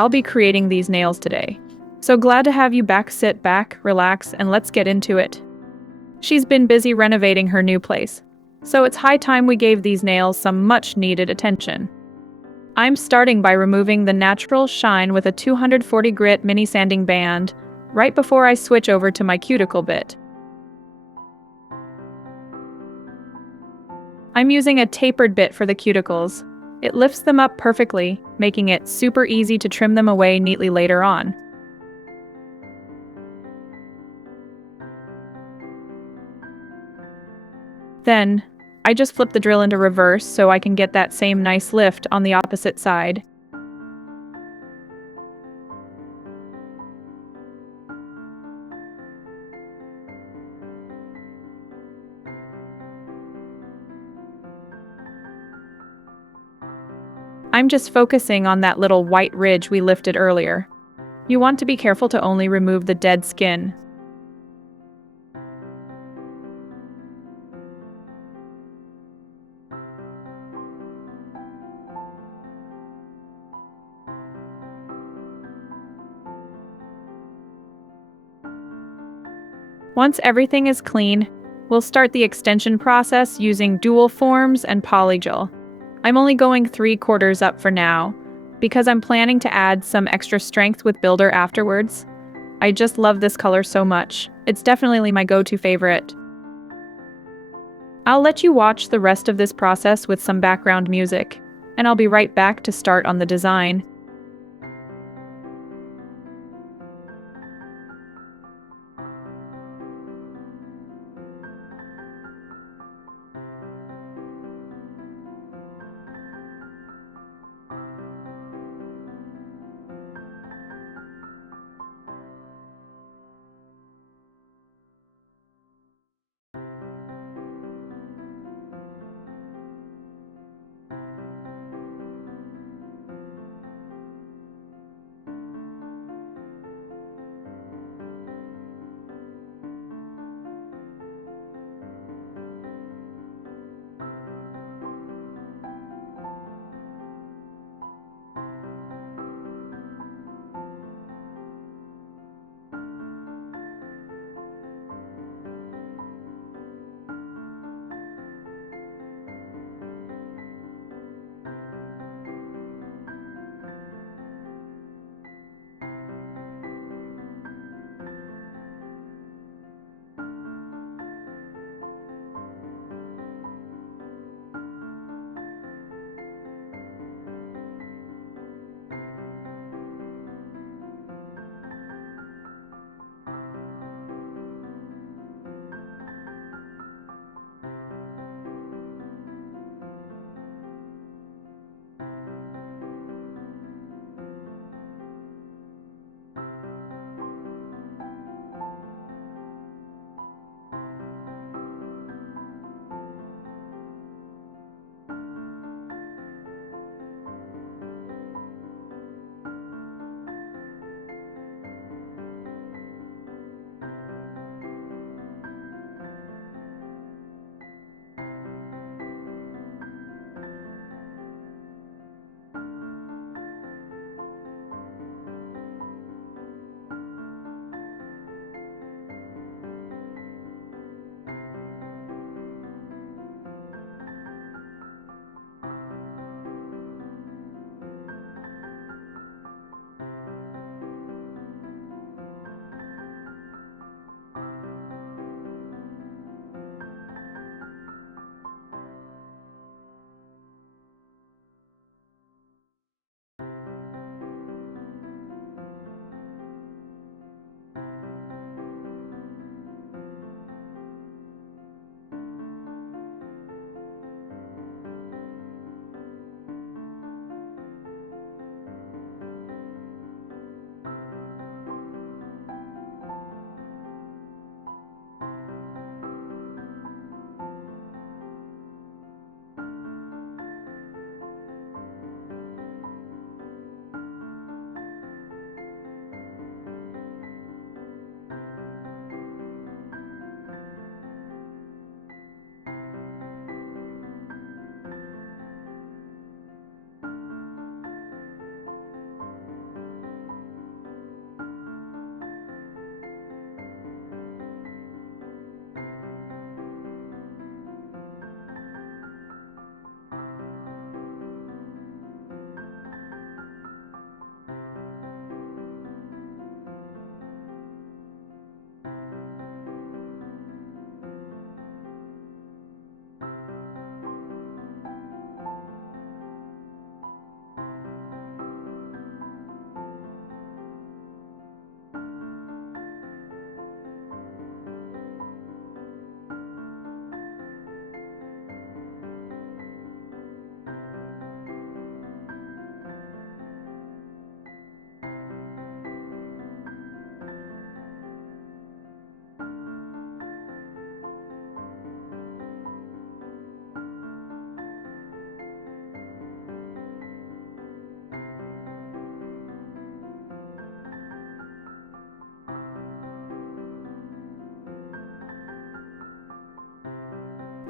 I'll be creating these nails today. So glad to have you back. Sit back, relax, and let's get into it. She's been busy renovating her new place, so it's high time we gave these nails some much-needed attention. I'm starting by removing the natural shine with a 240 grit mini sanding band right before I switch over to my cuticle bit. I'm using a tapered bit for the cuticles. It lifts them up perfectly, making it super easy to trim them away neatly later on. Then, I just flip the drill into reverse so I can get that same nice lift on the opposite side. I'm just focusing on that little white ridge we lifted earlier. You want to be careful to only remove the dead skin. Once everything is clean, we'll start the extension process using dual forms and Polygel. I'm only going 3/4 up for now, because I'm planning to add some extra strength with Builder afterwards. I just love this color so much. It's definitely my go-to favorite. I'll let you watch the rest of this process with some background music, and I'll be right back to start on the design.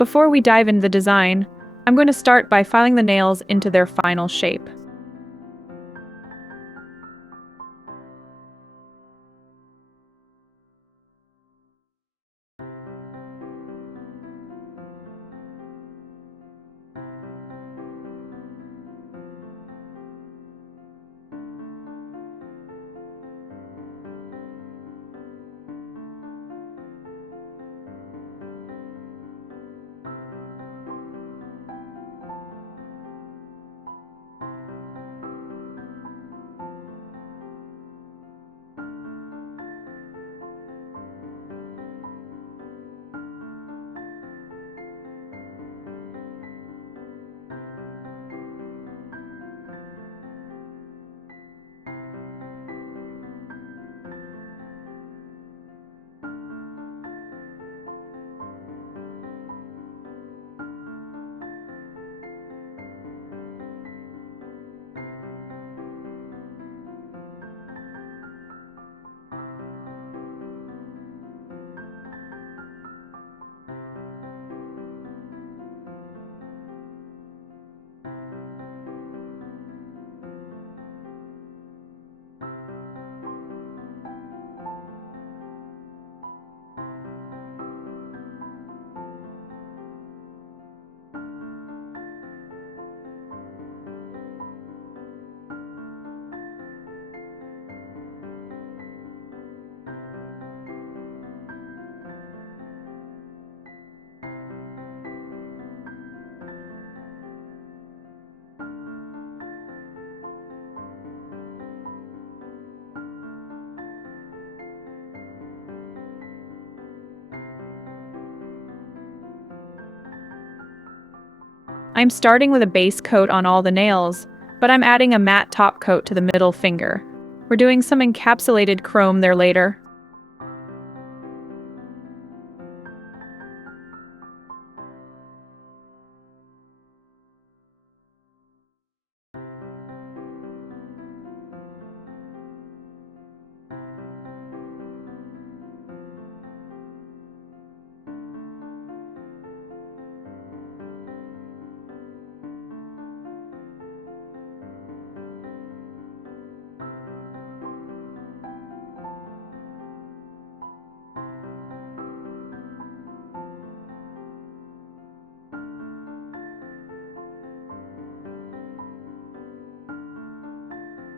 Before we dive into the design, I'm going to start by filing the nails into their final shape. I'm starting with a base coat on all the nails, but I'm adding a matte top coat to the middle finger. We're doing some encapsulated chrome there later.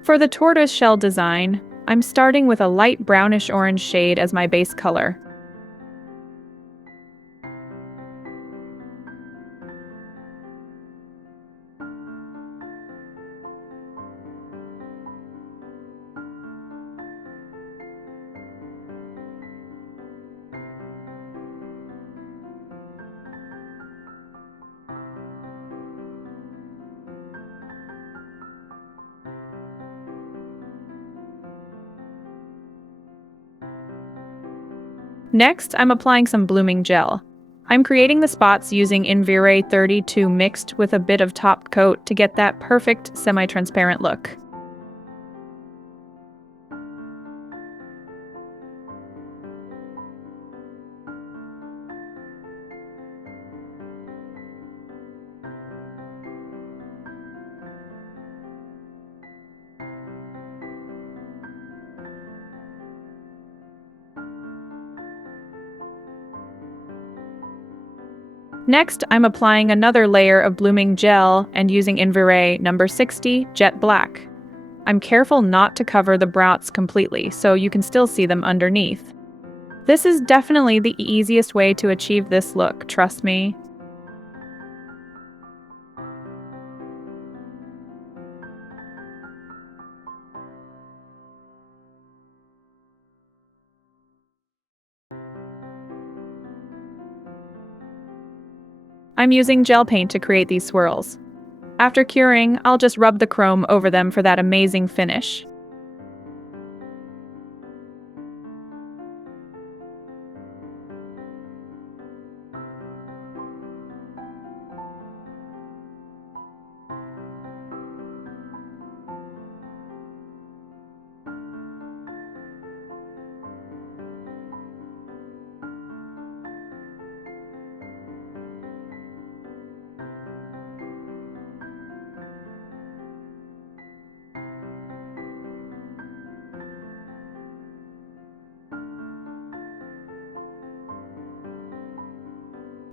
For the tortoise shell design, I'm starting with a light brownish orange shade as my base color. Next, I'm applying some blooming gel. I'm creating the spots using Inveray 32 mixed with a bit of top coat to get that perfect semi-transparent look. Next, I'm applying another layer of blooming gel and using Inveray number 60 Jet Black. I'm careful not to cover the browts completely, so you can still see them underneath. This is definitely the easiest way to achieve this look, trust me. I'm using Gelpaint to create these swirls. After curing, I'll just rub the chrome over them for that amazing finish.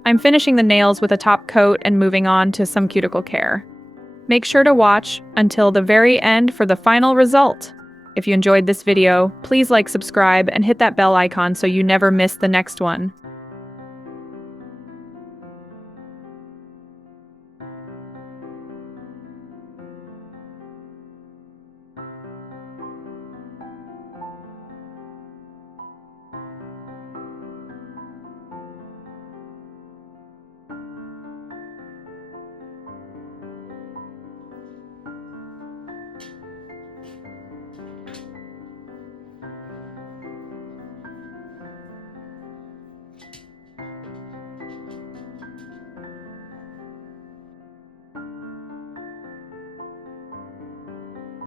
I'm finishing the nails with a top coat and moving on to some cuticle care. Make sure to watch until the very end for the final result. If you enjoyed this video, please like, subscribe, and hit that bell icon so you never miss the next one.